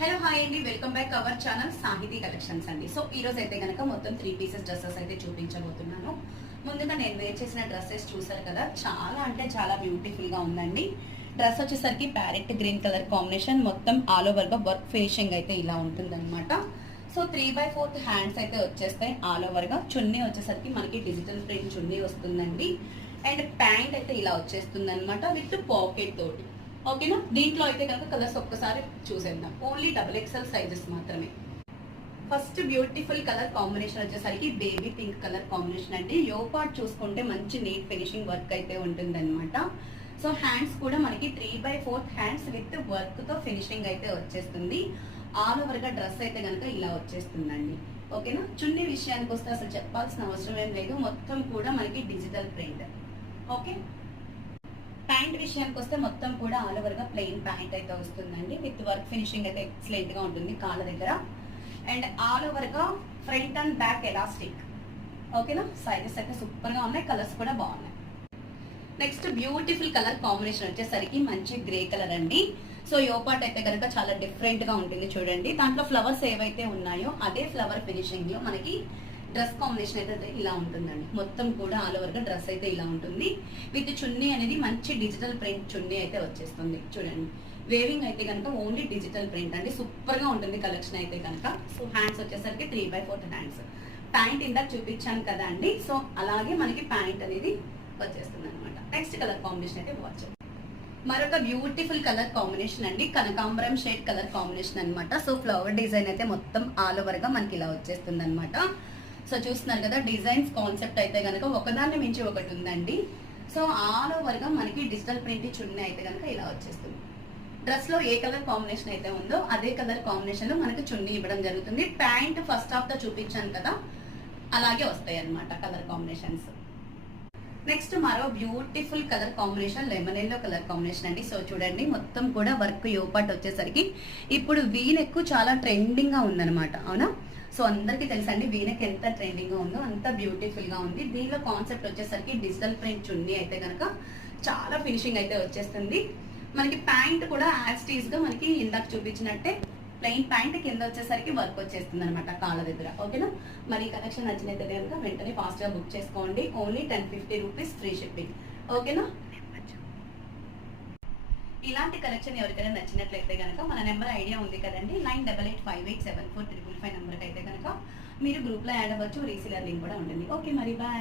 Hello hi అండి, welcome back our channel సాహితీ collections అండి. సో ఈ రోజు అయితే కనుక మొత్తం 3 పీసెస్ డ్రెస్సెస్ అయితే చూపించబోతున్నాను. ముందుగా నేను వేర్ చేసిన డ్రెస్సెస్ చూసారు కదా, చాలా అంటే చాలా బ్యూటిఫుల్ గా ఉందండి. డ్రెస్ వచ్చేసరికి ప్యారెట్ గ్రీన్ కలర్ కాంబినేషన్, మొత్తం ఆల్ ఓవర్ గా వర్క్ ఫినిషింగ్ అయితే ఇలా ఉంటుందన్నమాట. సో 3/4 హ్యాండ్స్ అయితే వచ్చేస్తాయి ఆల్ ఓవర్ గా. చున్నీ వచ్చేసరికి మనకి డిజిటల్ ప్రింట్ చున్నీ వస్తుందండి. అండ్ ప్యాంట్ అయితే ఇలా వచ్చేస్తుంది అనమాట విత్ పాకెట్ తోటి. ఓకేనా, దీంట్లో అయితే కనుక కలర్స్ ఒక్కసారి చూసేద్దాం. ఓన్లీ XXL సైజెస్ మాత్రమే. ఫస్ట్ బ్యూటిఫుల్ కలర్ కాంబినేషన్ వచ్చేసరికి బేబీ పింక్ కలర్ కాంబినేషన్ అండి. యో పార్ట్ చూసుకుంటే మంచి నీట్ ఫినిషింగ్ వర్క్ అయితే ఉంటుంది అనమాట. సో హ్యాండ్స్ కూడా మనకి 3/4 హ్యాండ్స్ విత్ వర్క్ తో ఫినిషింగ్ అయితే వచ్చేస్తుంది. ఆల్ ఓవర్ గా డ్రెస్ అయితే కనుక ఇలా వచ్చేస్తుందండి. ఓకేనా, చున్నీ విషయానికి వస్తే అసలు చెప్పాల్సిన అవసరం ఏం లేదు, మొత్తం కూడా మనకి డిజిటల్ ప్రింట్. ఓకే, ప్యాంట్ విషయానికి వస్తే మొత్తం కూడా ఆల్ ఓవర్ గా ప్లెయిన్ ప్యాంట్ అయితే వస్తుందండి. విత్ వర్క్ ఫినిషింగ్ అయితే ఎక్సలెంట్ గా ఉంటుంది కాళ్ళ దగ్గర. అండ్ ఆల్ ఓవర్ గా ఫ్రంట్ అండ్ బ్యాక్ ఎలాస్టిక్. ఓకేనా, సైజెస్ అయితే సూపర్ గా ఉన్నాయి, కలర్స్ కూడా బాగున్నాయి. నెక్స్ట్ బ్యూటిఫుల్ కలర్ కాంబినేషన్ వచ్చేసరికి మంచి గ్రే కలర్ అండి. సో యోపాట్ అయితే కనుక చాలా డిఫరెంట్ గా ఉంటుంది చూడండి. దాంట్లో ఫ్లవర్స్ ఏవైతే ఉన్నాయో అదే ఫ్లవర్ ఫినిషింగ్ లో మనకి డ్రెస్ కాంబినేషన్ అయితే ఇలా ఉంటుందండి. మొత్తం కూడా ఆల్ ఓవర్ గా డ్రెస్ అయితే ఇలా ఉంటుంది. విత్ చున్నీ అనేది మంచి డిజిటల్ ప్రింట్ చున్నీ అయితే వచ్చేస్తుంది చూడండి. వేవింగ్ అయితే కనుక ఓన్లీ డిజిటల్ ప్రింట్ అండి, సూపర్ గా ఉంటుంది కలెక్షన్ అయితే కనుక. సో హ్యాండ్స్ వచ్చేసరికి 3/4 హ్యాండ్స్. ప్యాంట్ ఇందాక చూపించాను కదా అండి, సో అలాగే మనకి ప్యాంట్ అనేది వచ్చేస్తుంది అనమాట. నెక్స్ట్ కలర్ కాంబినేషన్ అయితే వాచ్. మరొక బ్యూటిఫుల్ కలర్ కాంబినేషన్ అండి, కనకాంబరం షేడ్ కలర్ కాంబినేషన్ అనమాట. సో ఫ్లవర్ డిజైన్ అయితే మొత్తం ఆల్ ఓవర్ గా మనకి ఇలా వచ్చేస్తుంది అనమాట. సో చూస్తున్నారు కదా, డిజైన్స్ కాన్సెప్ట్ అయితే కనుక ఒకదాన్ని మించి ఒకటి ఉందండి. సో ఆల్ ఓవర్ గా మనకి డిజిటల్ ప్రింట్ చున్నీ అయితే కనుక ఇలా వచ్చేస్తుంది. డ్రెస్ లో ఏ కలర్ కాంబినేషన్ అయితే ఉందో అదే కలర్ కాంబినేషన్ లో మనకి చున్నీ ఇవ్వడం జరుగుతుంది. ప్యాంట్ ఫస్ట్ హాఫ్ తో చూపించాను కదా, అలాగే వస్తాయి అనమాట కలర్ కాంబినేషన్స్. నెక్స్ట్ మరో beautiful colour combination lemon yellow colour combination అండి. సో చూడండి, మొత్తం కూడా వర్క్ యోపాట్ వచ్చేసరికి ఇప్పుడు వీ నెక్ చాలా ట్రెండింగ్ గా ఉందన్నమాట. అవునా, సో అందరికీ తెలుసండి వీ నెక్ ఎంత ట్రెండింగ్ గా ఉందో, అంత బ్యూటిఫుల్ గా ఉంది. దీనిలో కాన్సెప్ట్ వచ్చేసరికి డిజిటల్ ప్రింట్ చున్నీ అయితే కనుక చాలా ఫినిషింగ్ అయితే వచ్చేస్తుంది. మనకి ప్యాంట్ కూడా యాజ్ టీజ్ గా మనకి ఇందాక చూపించినట్టే ప్లెయిన్ ప్యాంట్ కింద వచ్చేసరికి వర్క్ వచ్చేస్తుంది అనమాట కాళ్ళ దగ్గర. ఓకేనా, మరి కలెక్షన్ నచ్చినైతే కనుక వెంటనే ఫాస్ట్ గా బుక్ చేసుకోండి. Only 1050 rupees free shipping. ఓకేనా, ఇలాంటి కలెక్షన్ ఎవరికైనా నచ్చినట్లయితే కనుక మన నెంబర్ ఐడియా ఉంది కదండి, 9885874555 నెంబర్కి అయితే కనుక మీరు గ్రూప్ లో యాడ్ అవ్వచ్చు. రీసీలర్ లింక్ కూడా ఉంటుంది. ఓకే మరి బాయ్.